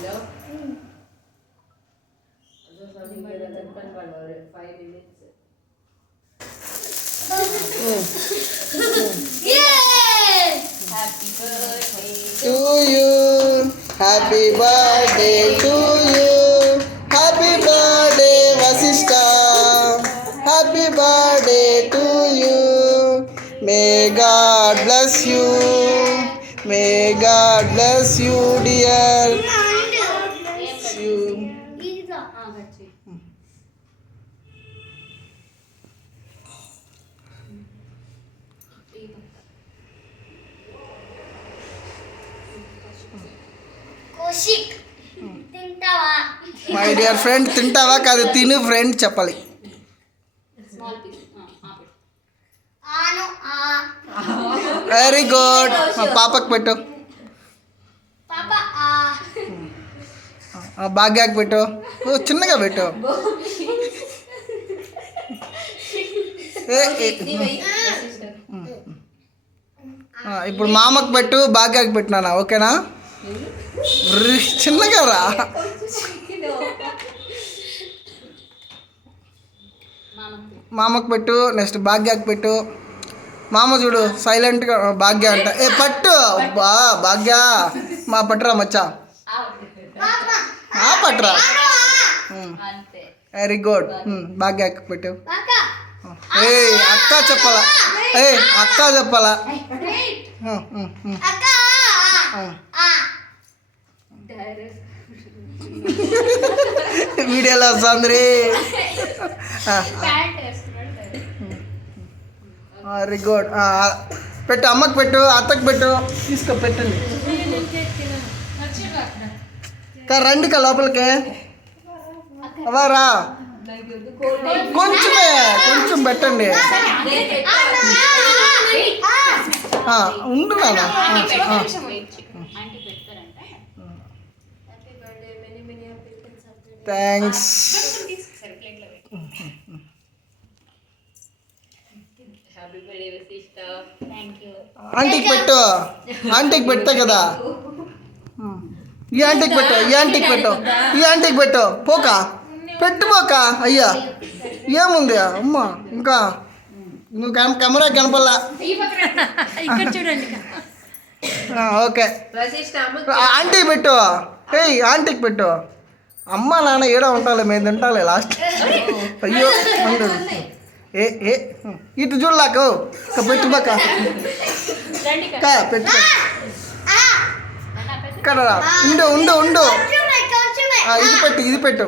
To you, happy birthday to you, happy birthday Vasishtha, happy birthday to you, may God bless you, may God bless you dear. Bless you. My dear friend తింటావా కాదు తిను friend చెప్పాలి. Very good. పాపకు పెట్టు, భాగ్యాకి పెట్టు, చిన్నగా పెట్టు. ఇప్పుడు మామకు పెట్టు, భాగ్యాకి పెట్టినానా? ఓకేనా? చిన్నగా రా. మామకు పెట్టు, నెక్స్ట్ భాగ్యాకి పెట్టు. మామ చూడు సైలెంట్గా భాగ్య అంట. పట్టు బా భాగ్య, మా పట్టురా మచ్చా, పట్టురా. Very good. భాగ్యాకి పెట్టు. అక్క చెప్పాలా? అక్క చెప్పాలా? వీడియోలో వస్తుంది. Very good. పెట్టు, అమ్మకి పెట్టు, అత్తకి పెట్టు. తీసుకో పెట్టండి. రండి లోపలికి రా. కొంచెం పెట్టండి. ఉండు నాన్న. థ్యాంక్స్. ఆంటీకి పెట్టు, ఆంటీకి పెట్టా కదా. ఈ ఆంటీకి పెట్టు, ఈ ఆంటీకి పెట్టు, ఈ ఆంటీకి పెట్టు. పోకా పెట్టుపోక. అయ్యా ఏముంది అమ్మ, ఇంకా నువ్వు కెమెరా కనపల్లా. ఓకే ఆంటీకి పెట్టు. ఆంటీకి పెట్టు. అమ్మ నాన్న ఏడా ఉంటాలే, మేము తింటాలే లాస్ట్. అయ్యో ఇటు చూడలాకు పెట్టుబాక. పెట్టు ఇక్కడ ఉండు ఉండు ఉండు. ఇది పెట్టు, ఇది పెట్టు.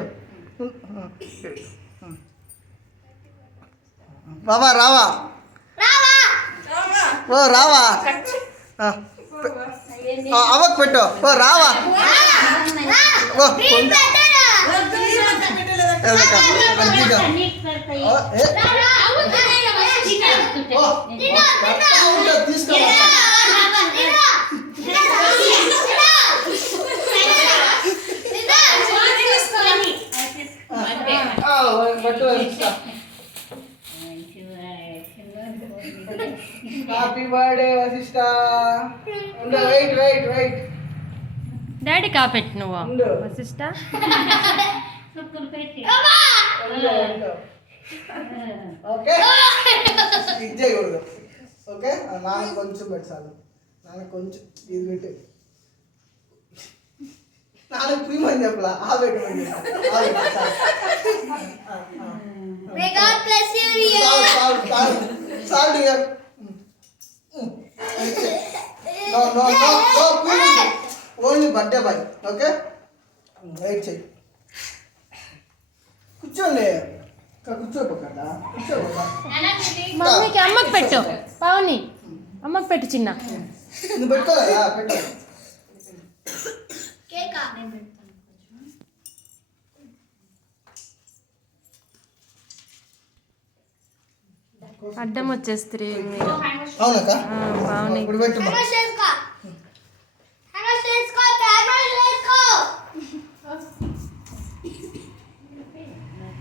బాబా రావా? ఓ రావా? అవకు పెట్టు. ఓ రావా? ఓ తీసుకో. Happy birthday Vashishta. Wait wait wait. Daddy కాపెట్టు నువ్వు వశిష్ఠ. ఓకే ఇది చేయకూడదు. ఓకే నాన్న కొంచెం పెట్టాలి. నాన్న కొంచెం ఇది పెట్టి. నాన్న ప్రియమని చెప్పలా, ఆ పెట్టమని only birthday boy. Okay wait చెయ్యి. కూర్చోండి, కూర్చోపోకుండా కూర్చోపోక. మమ్మీకి అమ్మకి పెట్టు. పావని అమ్మకి పెట్టు. చిన్న నువ్వు పెట్టుకోదా? పెట్టు. అడ్డం వచ్చేస్తుంది. అవునక్క పావని ఇప్పుడు పెట్టు.